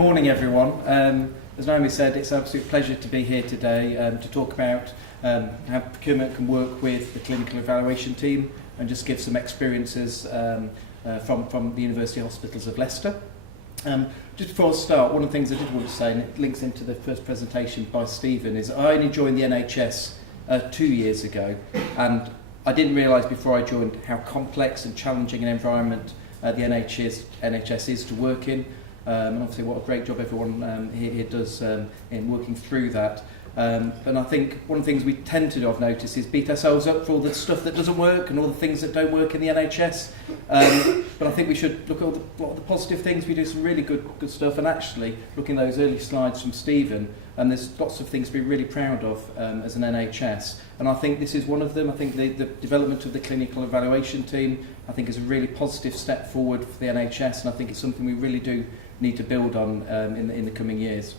Morning everyone. As Naomi said, it's an absolute pleasure to be here today to talk about how procurement can work with the clinical evaluation team and just give some experiences from the University Hospitals of Leicester. Just before I start, one of the things I did want to say, and it links into the first presentation by Stephen, is I only joined the NHS 2 years ago, and I didn't realise before I joined how complex and challenging an environment the NHS is to work in. And obviously what a great job everyone here does in working through that. And I think one of the things we tend to do, I've noticed, is beat ourselves up for all the stuff that doesn't work and all the things that don't work in the NHS. But I think we should look at a lot of the positive things. We do some really good stuff, and actually looking at those early slides from Stephen, and there's lots of things to be really proud of as an NHS. And I think this is one of them. I think the development of the clinical evaluation team, I think, is a really positive step forward for the NHS, and I think it's something we really do need to build on in the coming years.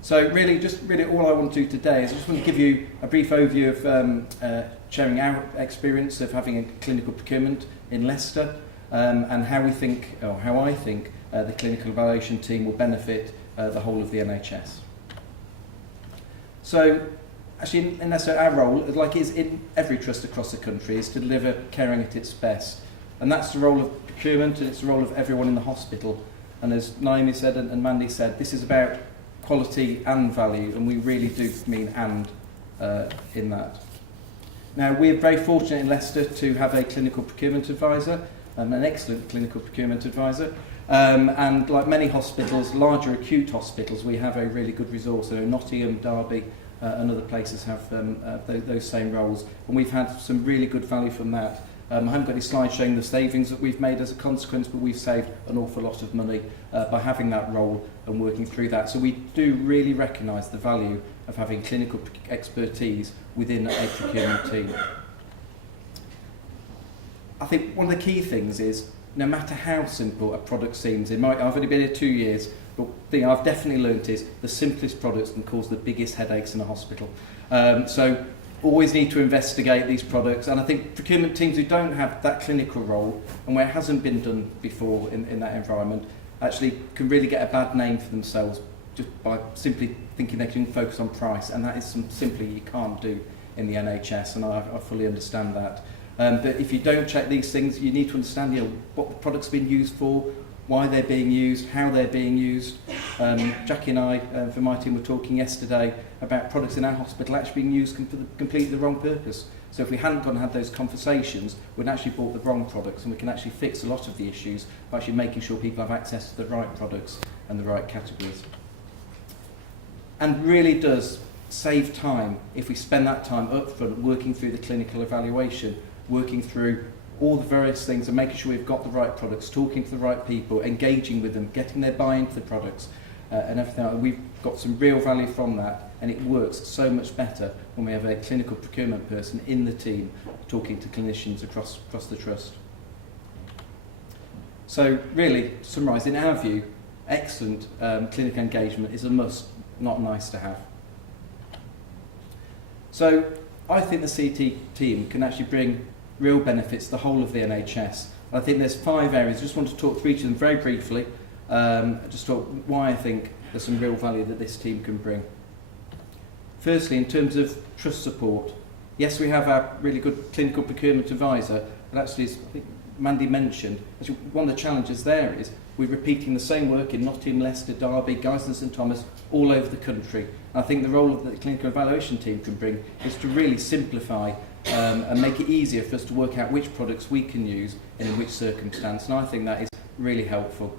So really all I want to do today is I just want to give you a brief overview of sharing our experience of having a clinical procurement in Leicester, and how we think, or how I think, the clinical evaluation team will benefit the whole of the NHS. So actually in Leicester, our role, like is in every trust across the country, is to deliver caring at its best. And that's the role of procurement, and it's the role of everyone in the hospital. And as Naomi said and Mandy said, this is about quality and value, and we really do mean and in that. Now, we're very fortunate in Leicester to have a clinical procurement advisor, an excellent clinical procurement advisor. And like many hospitals, larger acute hospitals, we have a really good resource. So Nottingham, Derby, and other places have those same roles. And we've had some really good value from that. I haven't got any slides showing the savings that we've made as a consequence, but we've saved an awful lot of money by having that role and working through that. So we do really recognise the value of having clinical expertise within a procurement team. I think one of the key things is, no matter how simple a product seems, I've only been here 2 years, but the thing I've definitely learnt is the simplest products can cause the biggest headaches in a hospital. So always need to investigate these products, and I think procurement teams who don't have that clinical role, and where it hasn't been done before in that environment, actually can really get a bad name for themselves just by simply thinking they can focus on price, and that is simply you can't do in the NHS, and I fully understand that. But if you don't check these things, you need to understand what the product's been used for, why they're being used, how they're being used. Jackie and I, for my team, were talking yesterday about products in our hospital actually being used for completely the wrong purpose. So if we hadn't gone and had those conversations, we'd actually bought the wrong products, and we can actually fix a lot of the issues by actually making sure people have access to the right products and the right categories. And really does save time if we spend that time up front working through the clinical evaluation, working through all the various things and making sure we've got the right products, talking to the right people, engaging with them, getting their buy-in to the products, and everything like that. We've got some real value from that, and it works so much better when we have a clinical procurement person in the team talking to clinicians across the trust. So really, to summarise, in our view, excellent clinical engagement is a must, not nice to have. So I think the CET team can actually bring real benefits to the whole of the NHS. I think there's 5 areas. I just want to talk through each of them very briefly, just talk why I think there's some real value that this team can bring. Firstly, in terms of trust support, yes, we have our really good clinical procurement advisor, but actually, as I think Mandy mentioned, actually one of the challenges there is we're repeating the same work in Nottingham, Leicester, Derby, Guy's and St Thomas, all over the country. I think the role of the clinical evaluation team can bring is to really simplify and make it easier for us to work out which products we can use and in which circumstance, and I think that is really helpful.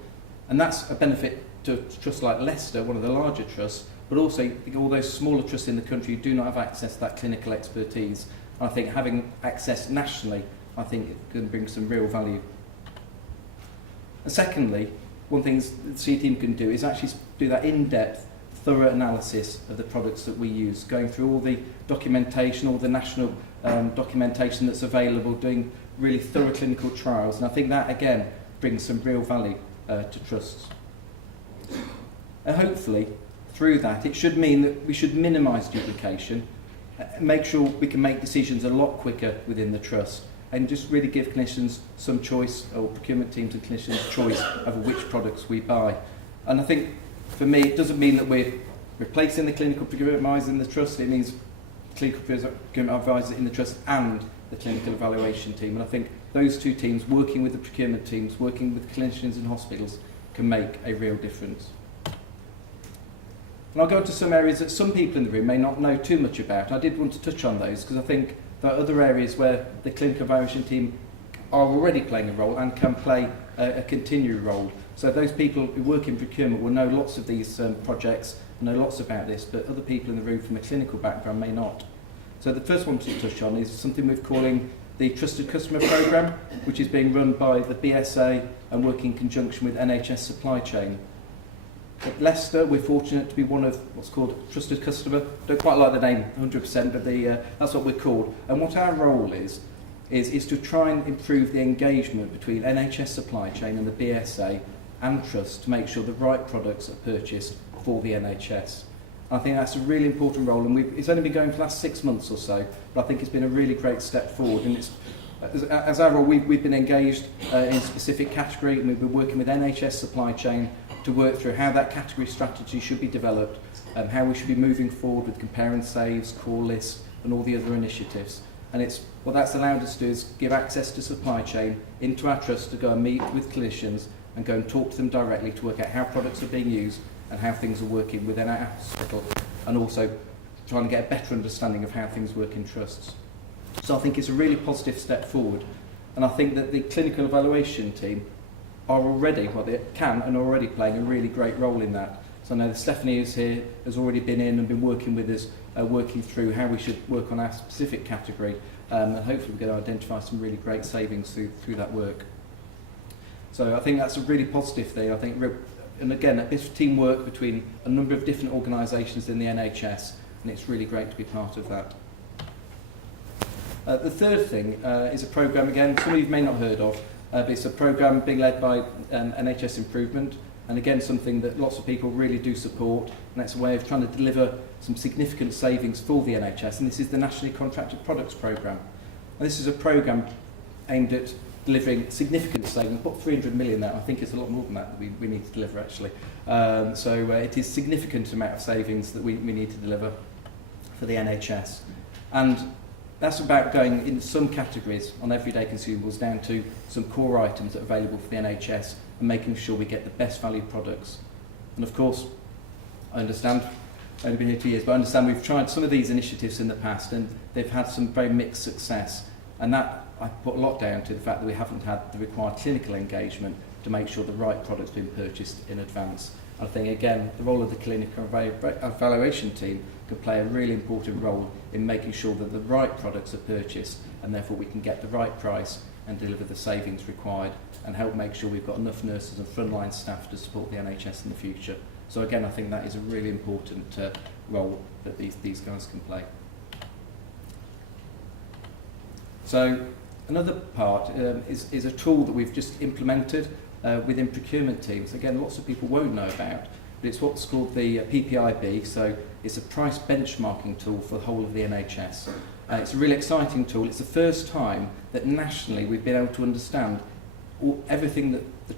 And that's a benefit to trusts like Leicester, one of the larger trusts, but also all those smaller trusts in the country who do not have access to that clinical expertise. And I think having access nationally, I think it can bring some real value. And secondly, one thing the CET team can do is actually do that in-depth, thorough analysis of the products that we use, going through all the documentation, all the national documentation that's available, doing really thorough clinical trials, and I think that again brings some real value to trusts. And hopefully through that it should mean that we should minimise duplication, make sure we can make decisions a lot quicker within the trust, and just really give clinicians some choice, or procurement teams and clinicians choice over which products we buy. And I think, for me, it doesn't mean that we're replacing the clinical procurement advisor in the trust. It means clinical procurement advisor in the trust and the clinical evaluation team. And I think those two teams, working with the procurement teams, working with clinicians in hospitals, can make a real difference. And I'll go into some areas that some people in the room may not know too much about. I did want to touch on those because I think there are other areas where the clinical evaluation team are already playing a role and can play a continued role. So those people who work in procurement will know lots of these projects, know lots about this, but other people in the room from a clinical background may not. So the first one to touch on is something we're calling the Trusted Customer Programme, which is being run by the BSA and working in conjunction with NHS Supply Chain. At Leicester, we're fortunate to be one of what's called Trusted Customer. Don't quite like the name 100%, but that's what we're called. And what our role is to try and improve the engagement between NHS Supply Chain and the BSA and Trust to make sure the right products are purchased for the NHS. I think that's a really important role, and it's only been going for the last 6 months or so, but I think it's been a really great step forward. And it's, as our role, we've been engaged in a specific category, and we've been working with NHS Supply Chain to work through how that category strategy should be developed, how we should be moving forward with compare and saves, call lists, and all the other initiatives. And what that's allowed us to do is give access to supply chain into our trust to go and meet with clinicians and go and talk to them directly to work out how products are being used and how things are working within our hospital, and also trying to get a better understanding of how things work in trusts. So I think it's a really positive step forward, and I think that the clinical evaluation team are already, well, they can and are already playing a really great role in that. So I know that Stephanie is here, has already been in and been working with us, working through how we should work on our specific category, and hopefully we're going to identify some really great savings through that work. So I think that's a really positive thing. I think, and again, a bit of teamwork between a number of different organisations in the NHS, and it's really great to be part of that. The third thing is a programme, again, some of you may not have heard of, but it's a programme being led by NHS Improvement, and again, something that lots of people really do support, and that's a way of trying to deliver some significant savings for the NHS, and this is the Nationally Contracted Products Programme. And this is a programme aimed at delivering significant savings, about 300 million now. I think it's a lot more than that we need to deliver, actually. So it is a significant amount of savings that we need to deliver for the NHS. And that's about going in some categories on everyday consumables down to some core items that are available for the NHS and making sure we get the best value products. And of course, I understand, I've only been here 2 years, but I understand we've tried some of these initiatives in the past and they've had some very mixed success. And that I put a lot down to the fact that we haven't had the required clinical engagement to make sure the right product's been purchased in advance. I think, again, the role of the clinical evaluation team can play a really important role in making sure that the right products are purchased and therefore we can get the right price and deliver the savings required and help make sure we've got enough nurses and frontline staff to support the NHS in the future. So again, I think that is a really important role that these guys can play. So another part is a tool that we've just implemented within procurement teams. Again, lots of people won't know about, but it's what's called the PPIB, so it's a price benchmarking tool for the whole of the NHS. It's a really exciting tool. It's the first time that nationally we've been able to understand everything that the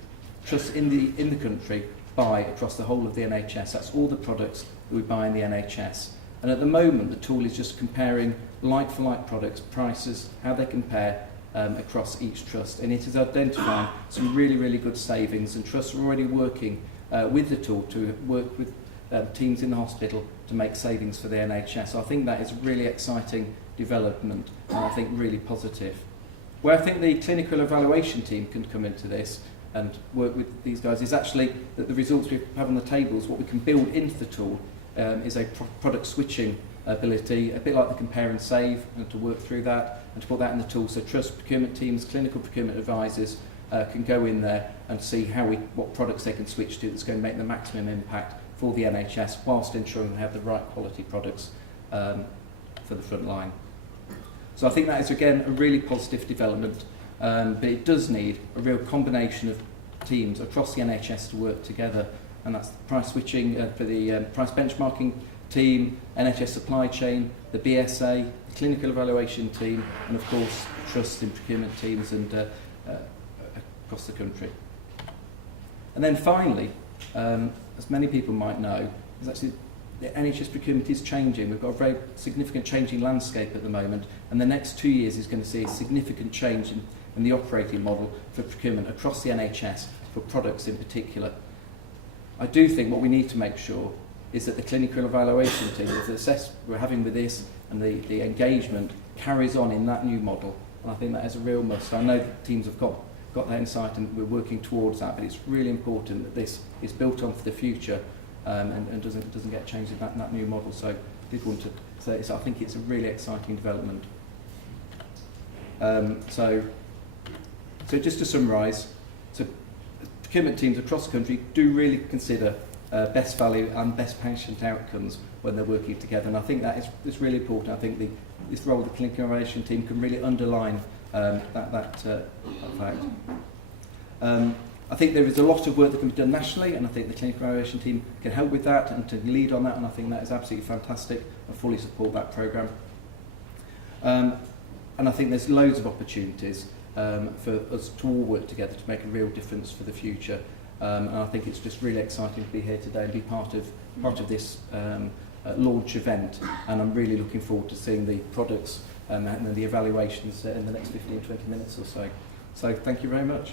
trusts in the country buy across the whole of the NHS. That's all the products that we buy in the NHS. And at the moment, the tool is just comparing like-for-like products, prices, how they compare across each trust, and it is identifying some really, really good savings, and trusts are already working with the tool to work with teams in the hospital to make savings for the NHS. So I think that is a really exciting development, and I think really positive. Where I think the clinical evaluation team can come into this and work with these guys is actually that the results we have on the tables, what we can build into the tool is a product switching ability, a bit like the compare and save, and to work through that and to put that in the tool. So trust procurement teams, clinical procurement advisors can go in there and see what products they can switch to that's going to make the maximum impact for the NHS whilst ensuring they have the right quality products for the front line. So I think that is, again, a really positive development, but it does need a real combination of teams across the NHS to work together, and that's the price switching for the price benchmarking team, NHS supply chain, the BSA, the clinical evaluation team, and of course trusts and procurement teams and across the country. And then finally, as many people might know, is actually the NHS procurement is changing. We've got a very significant changing landscape at the moment, and the next 2 years is going to see a significant change in the operating model for procurement across the NHS, for products in particular. I do think what we need to make sure is that the clinical evaluation team, the assess we're having with this and the engagement carries on in that new model, and I think that is a real must. I know that teams have got that insight and we're working towards that, but it's really important that this is built on for the future and doesn't get changed in that new model. So I did want to say this. I think it's a really exciting development. So just to summarise, so procurement teams across the country do really consider best value and best patient outcomes when they're working together, and I think that is really important. I think this role of the clinical innovation team can really underline that fact. I think there is a lot of work that can be done nationally, and I think the clinical innovation team can help with that and to lead on that, and I think that is absolutely fantastic. I fully support that programme. And I think there's loads of opportunities for us to all work together to make a real difference for the future. And I think it's just really exciting to be here today and be part of this launch event. And I'm really looking forward to seeing the products and the evaluations in the next 15-20 minutes or so. So thank you very much.